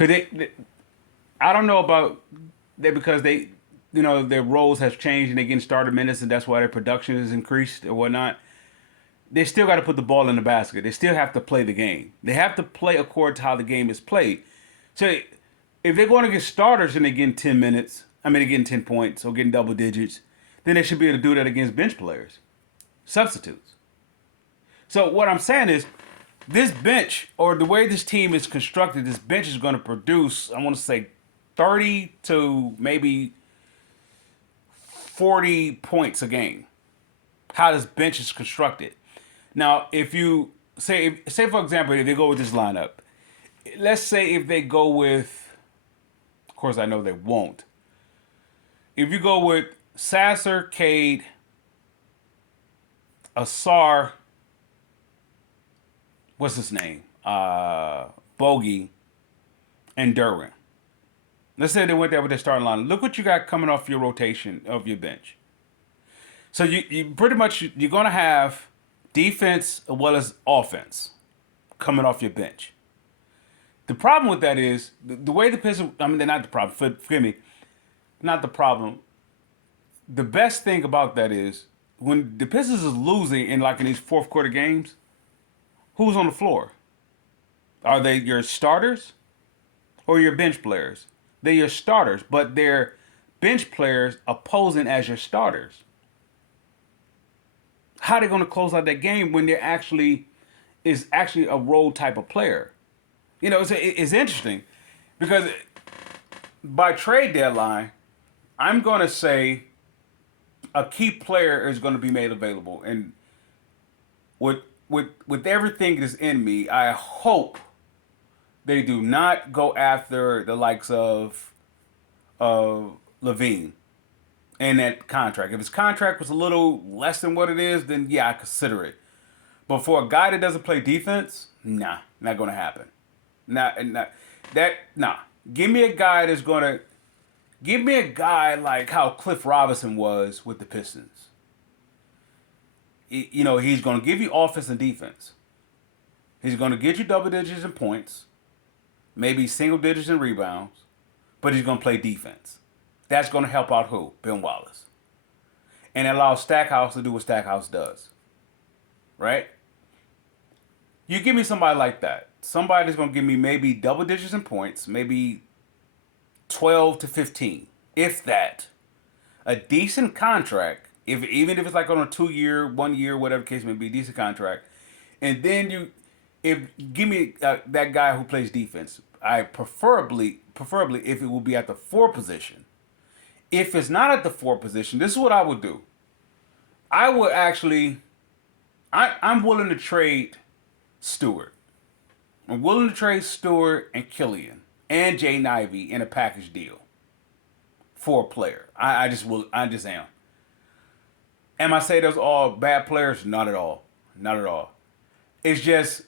Could I don't know about that because their roles have changed and they're getting starter minutes and that's why their production is increased or whatnot. They still got to put the ball in the basket. They still have to play the game. They have to play according to how the game is played. So if they're going to get starters and they're getting 10 minutes, they're getting 10 points or getting double digits, then they should be able to do that against bench players, substitutes. So what I'm saying is, this bench or the way this team is constructed, this bench is going to produce, I want to say, 30 to maybe 40 points a game. How this bench is constructed. Now, if you say for example, if they go with this lineup, let's say if they go with, of course, I know they won't. If you go with Sasser, Cade, Asar, what's his name? Bogey, and Duran. Let's say they went there with their starting line. Look what you got coming off your rotation of your bench. So you pretty much you're gonna have defense as well as offense coming off your bench. The problem with that is the way the Pistons. They're not the problem. Forgive me, not the problem. The best thing about that is when the Pistons is losing in these fourth quarter games, who's on the floor? Are they your starters or your bench players? They're your starters, but they're bench players opposing as your starters. How are they going to close out that game when they're actually a role type of player? It's interesting because by trade deadline, I'm going to say a key player is going to be made available, and with everything that's in me, I hope they do not go after the likes of Levine and that contract. If his contract was a little less than what it is, then yeah, I consider it. But for a guy that doesn't play defense, nah, not gonna happen. Nah. Give me a guy that's gonna give me a guy like how Cliff Robinson was with the Pistons. He's gonna give you offense and defense. He's gonna get you double digits in points, maybe single digits in rebounds, but he's gonna play defense. That's gonna help out who? Ben Wallace. And allow Stackhouse to do what Stackhouse does. Right? You give me somebody like that. Somebody that's going to give me maybe double digits in points, maybe 12 to 15, if that. A decent contract, even if it's like on a 2 year, 1 year, whatever case may be, decent contract. And then give me that guy who plays defense. I preferably if it will be at the 4 position. If it's not at the 4 position, this is what I would do. I would actually, I'm willing to trade Stewart. I'm willing to trade Stewart and Killian and Jaden Ivey in a package deal for a player. I just am. Am I say those all bad players? Not at all. Not at all. It's just